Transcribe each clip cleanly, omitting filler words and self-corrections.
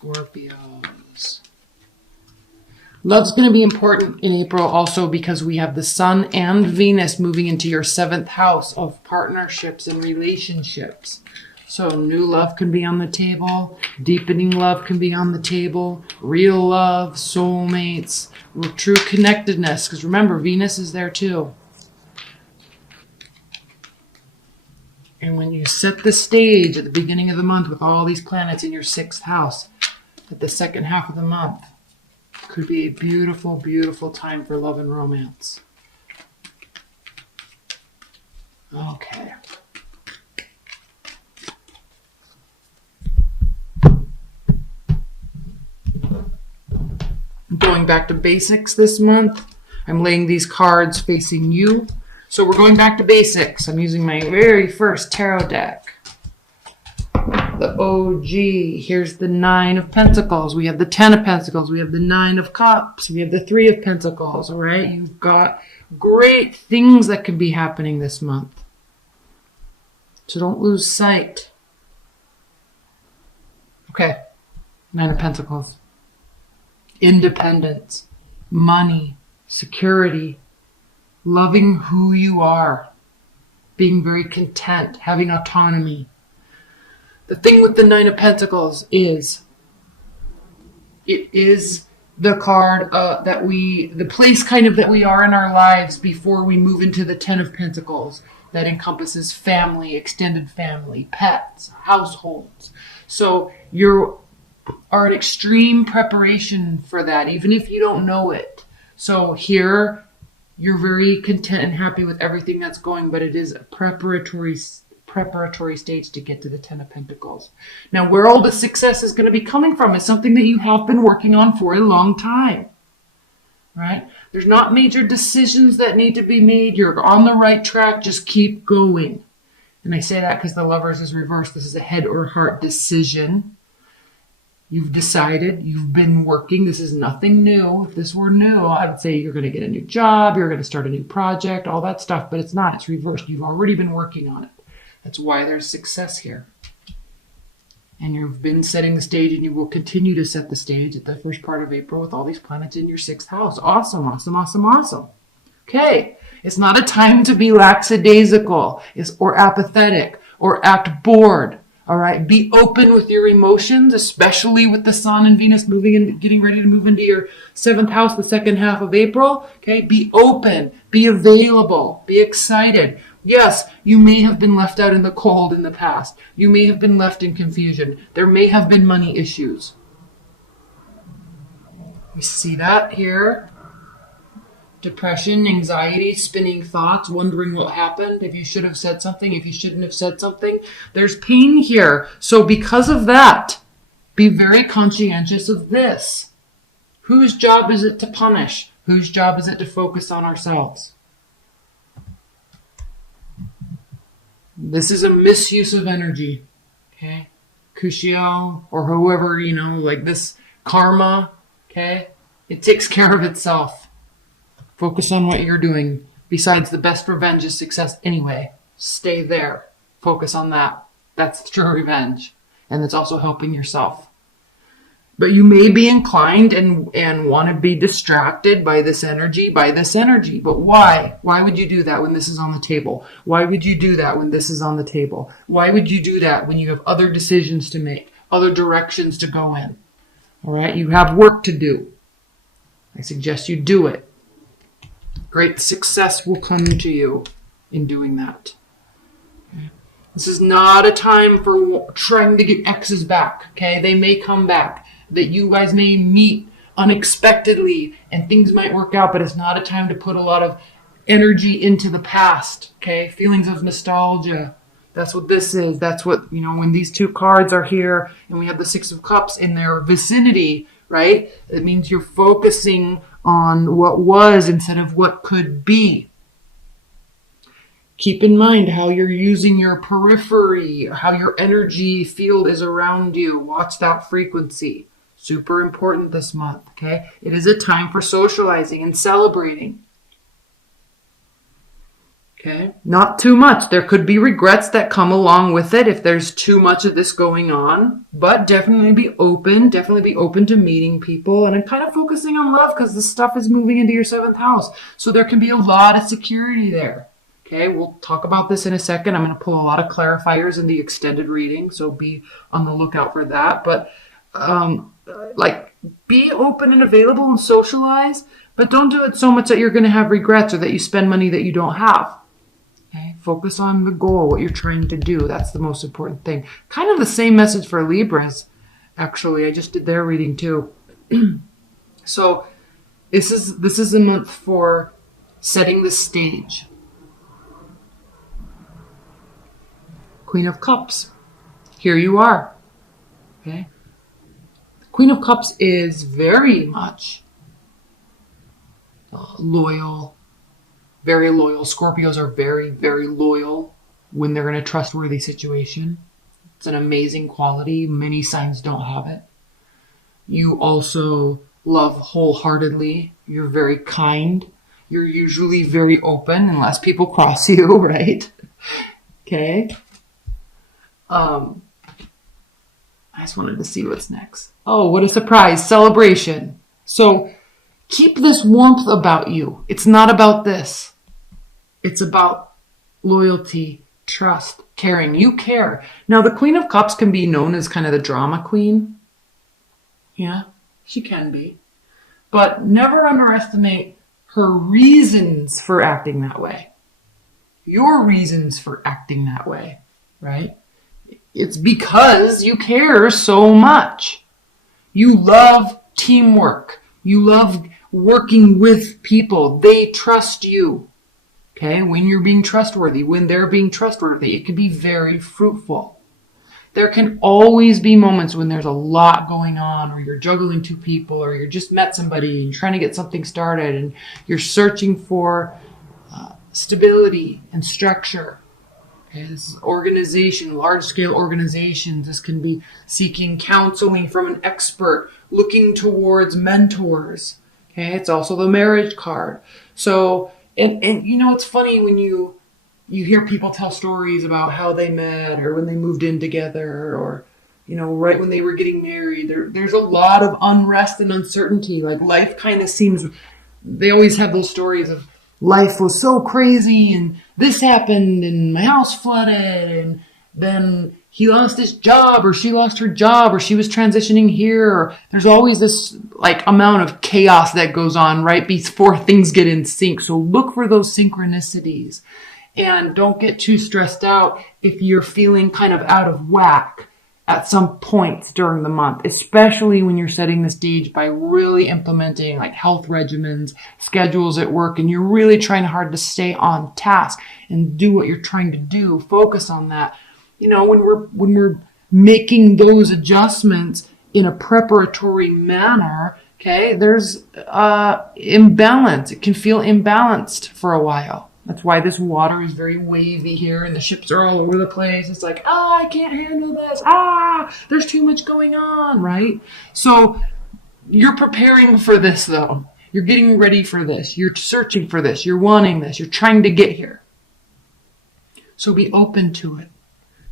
Scorpios. Love's going to be important in April also because we have the Sun and Venus moving into your 7th house of partnerships and relationships. So new love can be on the table. Deepening love can be on the table. Real love, soulmates, true connectedness. Because remember, Venus is there too. And when you set the stage at the beginning of the month with all these planets in your 6th house, at the second half of the month, could be a beautiful, beautiful time for love and romance. Okay. Going back to basics this month. I'm laying these cards facing you. So we're going back to basics. I'm using my very first tarot deck. The OG. Here's the 9 of Pentacles. We have the 10 of Pentacles. We have the 9 of Cups. We have the 3 of Pentacles. All right. You've got great things that could be happening this month. So don't lose sight. Okay. 9 of Pentacles. Independence. Money. Security. Loving who you are. Being very content. Having autonomy. The thing with the 9 of Pentacles is, it is the card the place kind of that we are in our lives before we move into the 10 of Pentacles. That encompasses family, extended family, pets, households. So you are in extreme preparation for that, even if you don't know it. So here, you're very content and happy with everything that's going, but it is a preparatory stage to get to the 10 of Pentacles. Now, where all the success is going to be coming from is something that you have been working on for a long time, right? There's not major decisions that need to be made. You're on the right track. Just keep going. And I say that because the Lovers is reversed. This is a head or heart decision. You've decided, you've been working. This is nothing new. If this were new, I would say you're going to get a new job, you're going to start a new project, all that stuff, but it's not. It's reversed. You've already been working on it. That's why there's success here. And you've been setting the stage, and you will continue to set the stage at the first part of April with all these planets in your 6th house. Awesome, awesome, awesome, awesome. Okay, it's not a time to be lackadaisical or apathetic or act bored. All right, be open with your emotions, especially with the Sun and Venus moving in, getting ready to move into your 7th house the second half of April. Okay, be open, be available, be excited. Yes, you may have been left out in the cold in the past. You may have been left in confusion. There may have been money issues. We see that here. Depression, anxiety, spinning thoughts, wondering what happened, if you should have said something, if you shouldn't have said something. There's pain here. So because of that, be very conscientious of this. Whose job is it to punish? Whose job is it to focus on ourselves? This is a misuse of energy. Okay? Kushio or whoever, like this karma. Okay? It takes care of itself. Focus on what you're doing. Besides, the best revenge is success anyway. Stay there. Focus on that. That's true revenge. And it's also helping yourself. But you may be inclined and want to be distracted by this energy. But why? Why would you do that when this is on the table? Why would you do that when this is on the table? Why would you do that when you have other decisions to make, other directions to go in? All right? You have work to do. I suggest you do it. Great success will come to you in doing that. Okay. This is not a time for trying to get exes back. Okay, they may come back. That you guys may meet unexpectedly and things might work out, but it's not a time to put a lot of energy into the past. Okay, feelings of nostalgia. That's what this is. That's what, when these two cards are here and we have the 6 of Cups in their vicinity, right? It means you're focusing on what was instead of what could be. Keep in mind how you're using your periphery, how your energy field is around you. Watch that frequency. Super important this month, okay? It is a time for socializing and celebrating. Okay, not too much. There could be regrets that come along with it if there's too much of this going on, but definitely be open. Definitely be open to meeting people and kind of focusing on love because this stuff is moving into your seventh house. So there can be a lot of security there. Okay, we'll talk about this in a second. I'm going to pull a lot of clarifiers in the extended reading, so be on the lookout for that. But like, be open and available and socialize, but don't do it so much that you're going to have regrets or that you spend money that you don't have. Okay? Focus on the goal, what you're trying to do. That's the most important thing. Kind of the same message for Libras, actually. I just did their reading too. So this is a month for setting the stage. Queen of Cups. Here you are. Okay? The Queen of Cups is very much loyal, very loyal. Scorpios are very, very loyal when they're in a trustworthy situation. It's an amazing quality. Many signs don't have it. You also love wholeheartedly. You're very kind. You're usually very open unless people cross you, right? Okay. I just wanted to see what's next. Oh, what a surprise. Celebration. So keep this warmth about you. It's not about this. It's about loyalty, trust, caring. You care. Now, the Queen of Cups can be known as kind of the drama queen. Yeah, she can be. But never underestimate her reasons for acting that way. Your reasons for acting that way, right? It's because you care so much. You love teamwork. You love working with people. They trust you. Okay? When you're being trustworthy, when they're being trustworthy, it can be very fruitful. There can always be moments when there's a lot going on, or you're juggling two people, or you just met somebody and you're trying to get something started and you're searching for stability and structure. Okay, this is organization, large-scale organizations. This can be seeking counseling from an expert, looking towards mentors. Okay, it's also the marriage card. So, and you know, it's funny when you hear people tell stories about how they met or when they moved in together or, you know, right when they were getting married. There's a lot of unrest and uncertainty. Like life kind of seems, they always have those stories of life was so crazy and this happened and my house flooded and then he lost his job or she lost her job or she was transitioning here. Or there's always this like amount of chaos that goes on right before things get in sync. So look for those synchronicities and don't get too stressed out if you're feeling kind of out of whack at some points during the month, especially when you're setting the stage by really implementing like health regimens, schedules at work, and you're really trying hard to stay on task and do what you're trying to do. Focus on that. You know, when we're making those adjustments in a preparatory manner, okay, there's imbalance. It can feel imbalanced for a while. That's why this water is very wavy here and the ships are all over the place. It's like, I can't handle this. There's too much going on, right? So you're preparing for this though. You're getting ready for this. You're searching for this. You're wanting this. You're trying to get here. So be open to it.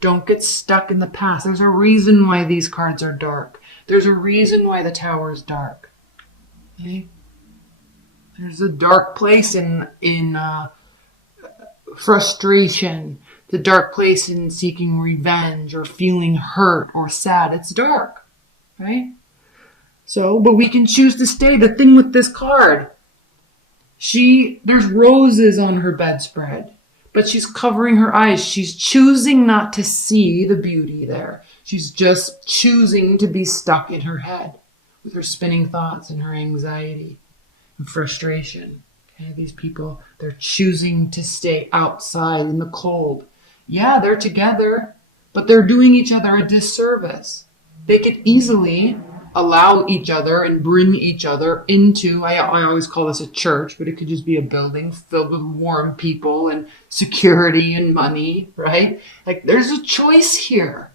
Don't get stuck in the past. There's a reason why these cards are dark. There's a reason why the Tower is dark. Okay? There's a dark place in frustration, the dark place in seeking revenge or feeling hurt or sad. It's dark, right? So, but we can choose to stay. The thing with this card, there's roses on her bedspread, but she's covering her eyes. She's choosing not to see the beauty there. She's just choosing to be stuck in her head with her spinning thoughts and her anxiety and frustration. Okay, these people, they're choosing to stay outside in the cold. Yeah, they're together, but they're doing each other a disservice. They could easily allow each other and bring each other into, I always call this a church, but it could just be a building filled with warm people and security and money, right? Like there's a choice here.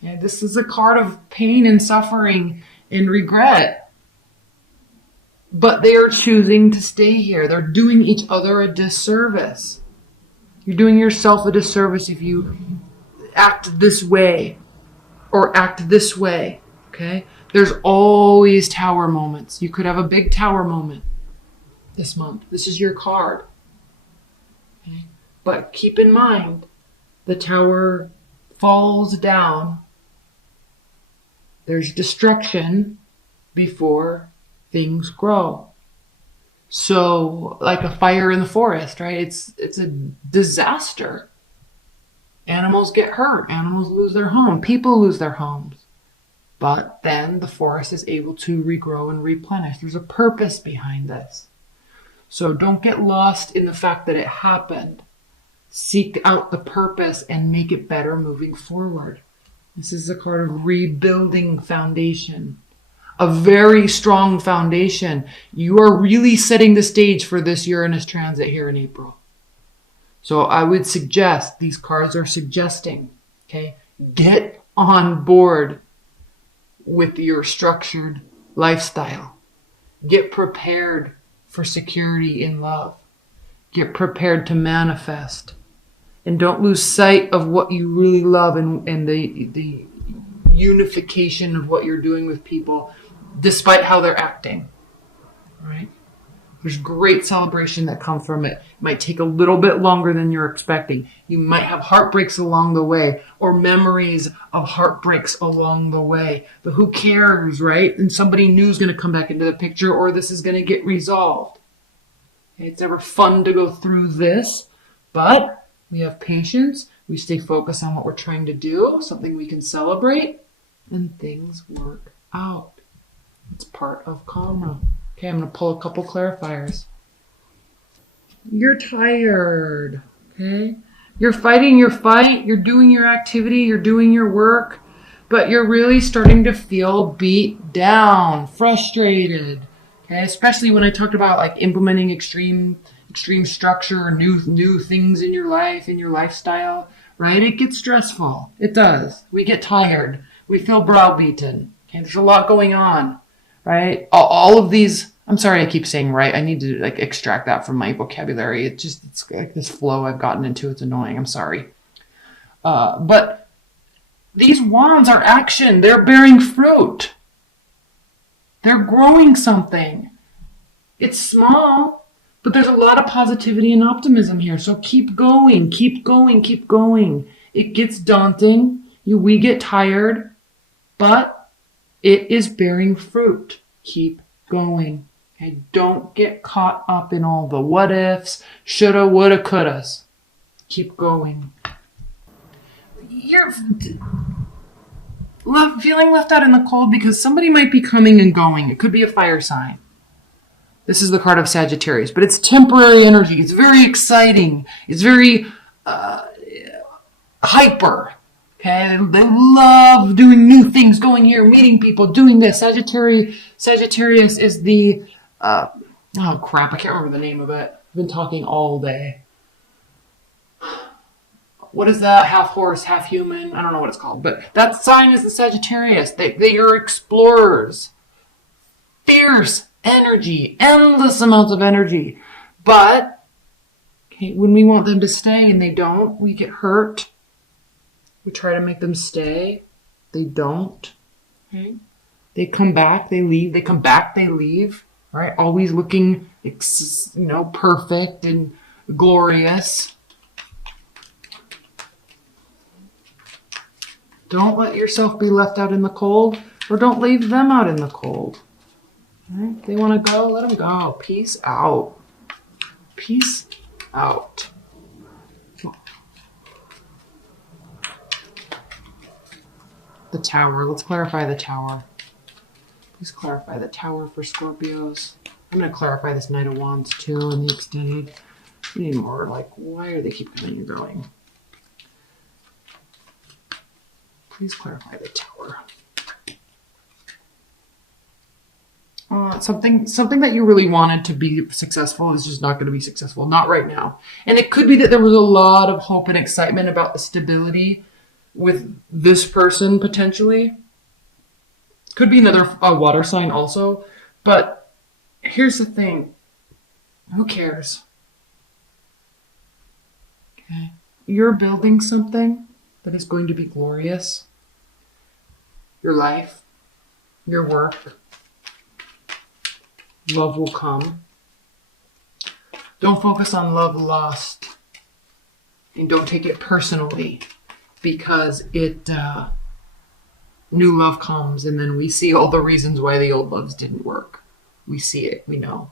Yeah, this is a card of pain and suffering and regret. But they are choosing to stay here. They're doing each other a disservice. You're doing yourself a disservice if you act this way or act this way, okay? There's always tower moments. You could have a big tower moment this month. This is your card. Okay? But keep in mind, the tower falls down. There's destruction before things grow. So, like a fire in the forest, right? It's a disaster. Animals get hurt. Animals lose their home. People lose their homes. But then the forest is able to regrow and replenish. There's a purpose behind this. So don't get lost in the fact that it happened. Seek out the purpose and make it better moving forward. This is a card of rebuilding foundation. A very strong foundation. You are really setting the stage for this Uranus transit here in April. So I would suggest, these cards are suggesting, okay, get on board with your structured lifestyle. Get prepared for security in love. Get prepared to manifest. And don't lose sight of what you really love and the unification of what you're doing with people, despite how they're acting. All right? There's great celebration that comes from it. It might take a little bit longer than you're expecting. You might have heartbreaks along the way or memories of heartbreaks along the way. But who cares, right? And somebody new is going to come back into the picture, or this is going to get resolved. It's never fun to go through this, but we have patience. We stay focused on what we're trying to do, something we can celebrate, and things work out. It's part of karma. Okay, I'm going to pull a couple clarifiers. You're tired, okay? You're fighting your fight, you're doing your activity, you're doing your work, but you're really starting to feel beat down, frustrated, okay? Especially when I talked about like implementing extreme structure, new things in your life, in your lifestyle, right? It gets stressful. It does. We get tired. We feel browbeaten. Okay, there's a lot going on, right? All of these, I'm sorry I keep saying right. I need to like extract that from my vocabulary. It's like this flow I've gotten into. It's annoying. I'm sorry. But these wands are action. They're bearing fruit. They're growing something. It's small, but there's a lot of positivity and optimism here. So keep going, keep going, keep going. It gets daunting. We get tired, but it is bearing fruit. Keep going. Okay? Don't get caught up in all the what ifs, shoulda, woulda, couldas. Keep going. You're feeling left out in the cold because somebody might be coming and going. It could be a fire sign. This is the card of Sagittarius, but it's temporary energy. It's very exciting. It's very hyper. Okay, they love doing new things, going here, meeting people, doing this. Sagittarius is the oh crap, I can't remember the name of it. I've been talking all day. What is that? Half horse, half human? I don't know what it's called, but that sign is the Sagittarius. They are explorers. Fierce energy, endless amounts of energy. But okay, when we want them to stay and they don't, we get hurt. We try to make them stay. They don't. Okay? They come back, they leave. They come back, they leave. Right? Always looking, perfect and glorious. Don't let yourself be left out in the cold, or don't leave them out in the cold. Right? They want to go, let them go. Peace out. Peace out. The Tower. Let's clarify the Tower. Please clarify the Tower for Scorpios. I'm going to clarify this Knight of Wands too in the extended. We need more, why do they keep coming and going? Please clarify the Tower. Something that you really wanted to be successful is just not going to be successful. Not right now. And it could be that there was a lot of hope and excitement about the stability with this person potentially. Could be another water sign also. But here's the thing. Who cares? Okay. You're building something that is going to be glorious. Your life, your work, love will come. Don't focus on love lost, and don't take it personally, because new love comes and then we see all the reasons why the old loves didn't work. We see it, we know.